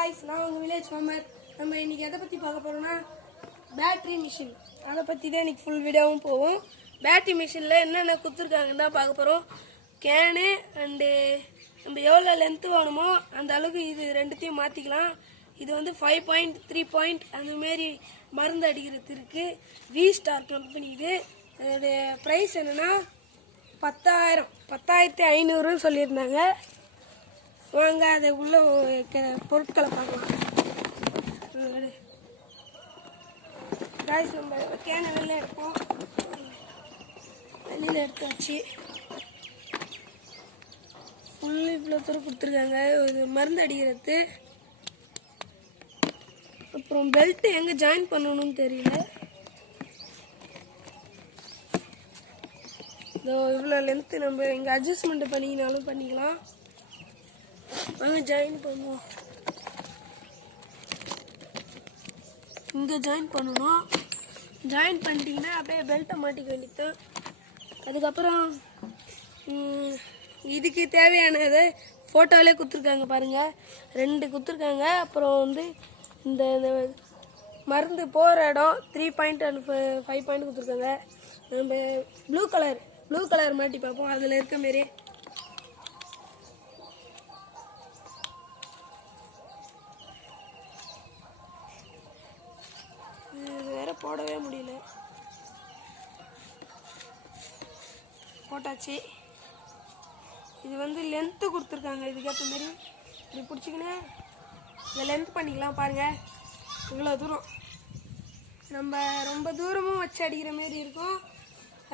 guys, நான் உங்க village farmer. நம்ம இன்னைக்கு எதை பத்தி பார்க்க போறோம்னா பேட்டரி மிஷின். அதை பத்தி தான் இன்னைக்கு ஃபுல் வீடியோவும் போகும். பேட்டரி மிஷின்ல என்னென்ன குத்துருக்காங்கன்னு தான் பார்க்க போறோம். கேனு அண்டு நம்ம எவ்வளோ லென்த் வேணுமோ அந்த அளவுக்கு இது ரெண்டுத்தையும் மாற்றிக்கலாம். இது வந்து 5 பாயிண்ட் 3 பாயிண்ட் அந்தமாரி மருந்து அடிக்கிறது இருக்கு. வி ஸ்டார் கம்பெனி இது. அதோடைய ப்ரைஸ் என்னன்னா 10,500 சொல்லியிருந்தாங்க. வாங்க அதை உள்ள பொருட்களை பார்க்கலாம். நம்ம கேனை வெளில எடுப்போம். வெளியில் எடுத்தாச்சு. ஃபுல்லு இவ்வளோ தூரம் கொடுத்துருக்காங்க. இது மருந்து அடிக்கிறது. அப்புறம் பெல்ட் எங்கே ஜாயின் பண்ணணும்னு தெரியல. இதோ இவ்வளோ லென்த்து நம்ம இங்கே அட்ஜஸ்ட்மெண்ட் பண்ணிக்கினாலும் பண்ணிக்கலாம். வாங்க ஜாயின் பண்ணுவோம். இங்கே ஜாயின் பண்ணணும். ஜாயின் பண்ணிட்டீங்கன்னா அப்படியே பெல்ட்டை மாட்டிக்க வேண்டியது. அதுக்கப்புறம் இதுக்கு தேவையானது ஃபோட்டோவிலே கொடுத்துருக்காங்க பாருங்கள். 2 கொடுத்துருக்காங்க. அப்புறம் வந்து இந்த மருந்து போகிற இடம் 3 பாயிண்ட் அண்ட் 5 பாயிண்ட் கொடுத்துருக்காங்க. நம்ம ப்ளூ கலர் மாட்டி பார்ப்போம். அதில் இருக்க மாரி இது வேற போடவே முடியல. போட்டாச்சு. இது வந்து லென்த்து கொடுத்துருக்காங்க. இதுக்கேற்ற மாரி இப்படி பிடிச்சிக்கின்னு இதை லென்த் பண்ணிக்கலாம். பாருங்கள் இவ்வளோ தூரம். நம்ம ரொம்ப தூரமும் வச்சு அடிக்கிற மாரி இருக்கும்.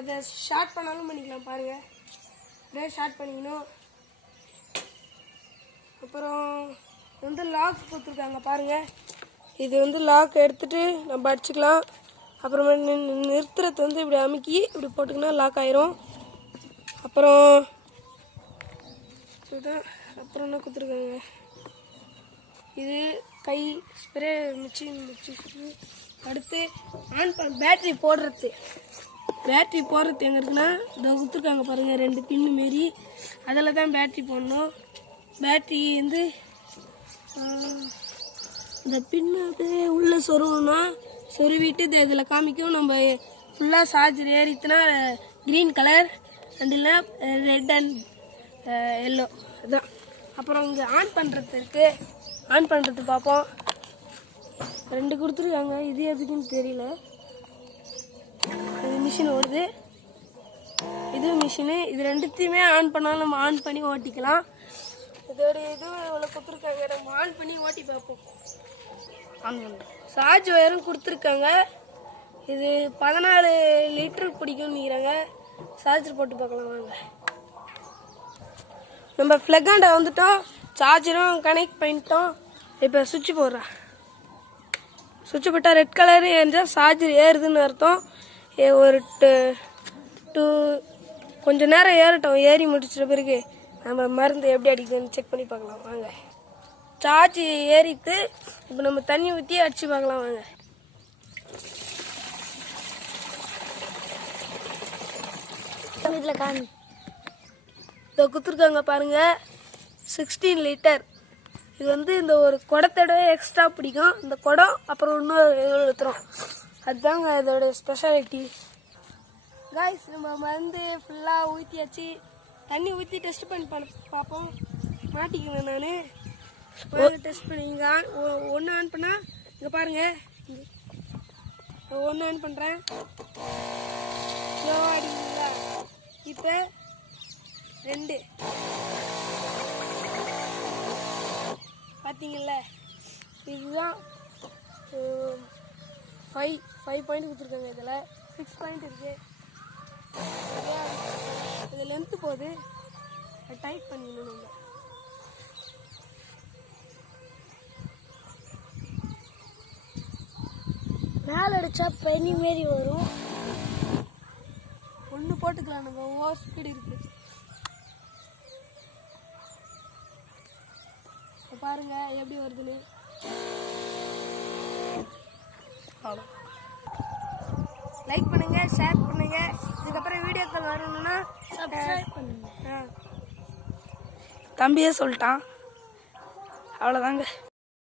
அதை ஷார்ட் பண்ணாலும் பண்ணிக்கலாம். பாருங்கள் அப்படியே ஷார்ட் பண்ணிக்கணும். அப்புறம் வந்து லாக் கொடுத்துருக்காங்க பாருங்கள். இது வந்து லாக் எடுத்துகிட்டு நம்ம அடிச்சுக்கலாம். அப்புறமா நிறுத்துறது வந்து இப்படி அமுக்கி இப்படி போட்டுக்கினா லாக் ஆயிரும். அப்புறம் அப்புறம் என்ன கொடுத்துருக்காங்க, இது கை ஸ்ப்ரே மிஷின். அடுத்து பேட்டரி போடுறது எங்கே இருக்குன்னா இதை கொடுத்துருக்காங்க பாருங்கள். 2 பின்னு மாரி அதில் தான் பேட்டரி போடணும். பேட்டரி வந்து இந்த பின்னு உள்ளே சொருவணும்னா சொருவிட்டு இதில் காமிக்கும். நம்ம ஃபுல்லாக சார்ஜர் ஏறித்துனா க்ரீன் கலர் அண்ட் இல்லை ரெட் அண்ட் எல்லோ அதுதான். அப்புறம் இங்கே ஆன் பண்ணுறது பார்ப்போம். 2 கொடுத்துருக்காங்க. இது எதுக்குன்னு தெரியல. இது மிஷின் ஓடுது. இது மிஷினு. இது 2த்தையுமே ஆன் பண்ணாலும் நம்ம ஆன் பண்ணி ஓட்டிக்கலாம். இதோட இதுவும் இவ்வளோ கொடுத்துருக்காங்க. நம்ம ஆன் பண்ணி ஓட்டி பார்ப்போம். ஆன் பண்ணுறோம். சார்ஜ் ஒயரும் கொடுத்துருக்காங்க. இது 14 லிட்டருக்கு பிடிக்கும்னு நினைக்கிறாங்க. சார்ஜர் போட்டு பார்க்கலாம் வாங்க. நம்ம ஃப்ளக்காண்ட வந்துட்டோம். சார்ஜரும் கனெக்ட் பண்ணிட்டோம். இப்போ சுவிட்ச் போடுறேன். சுவிட்ச் போட்டால் ரெட் கலரு என்றால் சார்ஜர் ஏறுதுன்னு அர்த்தம். ஒரு கொஞ்ச நேரம் ஏறட்டும். ஏறி முடிச்சிட்ட பிறகு நம்ம மருந்து எப்படி அடிக்குதுன்னு செக் பண்ணி பார்க்கலாம் வாங்க. சார்ஜ் ஏறிட்டு இப்போ நம்ம தண்ணி ஊற்றி அடிச்சு பார்க்கலாம் வாங்க. இதை குத்துருக்காங்க பாருங்க. 16 லிட்டர். இது வந்து இந்த ஒரு குடத்தோட எக்ஸ்ட்ரா பிடிக்கும். இந்த குடம் அப்புறம் இன்னும் ஊற்றுறோம். அதுதாங்க இதோட ஸ்பெஷாலிட்டி. காய்ஸ் நம்ம மருந்து ஃபுல்லாக ஊற்றியாச்சு. தண்ணி ஊற்றி டெஸ்ட் பண்ணி பார்ப்போம். மாட்டிக்குவேன் நான். டெஸ்ட் பண்ணிங்க. 1 ஆன் பண்ணால் இங்கே பாருங்கள். 1 ஆன் பண்ணுறேன். ஸ்லோவாக அடிங்களா. இப்போ 2 பார்த்தீங்கல்ல. இதுதான் 5 பாயிண்ட் கொடுத்துருக்காங்க. இதில் 6 பாயிண்ட் இருக்குது. இது லென்த்து போகுது. டைட் பண்ணிடணும். நம்ம மேலே அடித்தா பனி மாரி வரும். 1 போட்டுக்கலாம். நம்ம ஓவர் ஸ்பீடு இருக்குது. பாருங்க எப்படி வருதுன்னு. லைக் பண்ணுங்க, ஷேர் பண்ணுங்க. இதுக்கப்புறம் வீடியோக்கள் வரணும்னா சப்ஸ்கிரைப் பண்ணுங்க. தம்பியே சொல்லிட்டான். அவ்வளோதாங்க.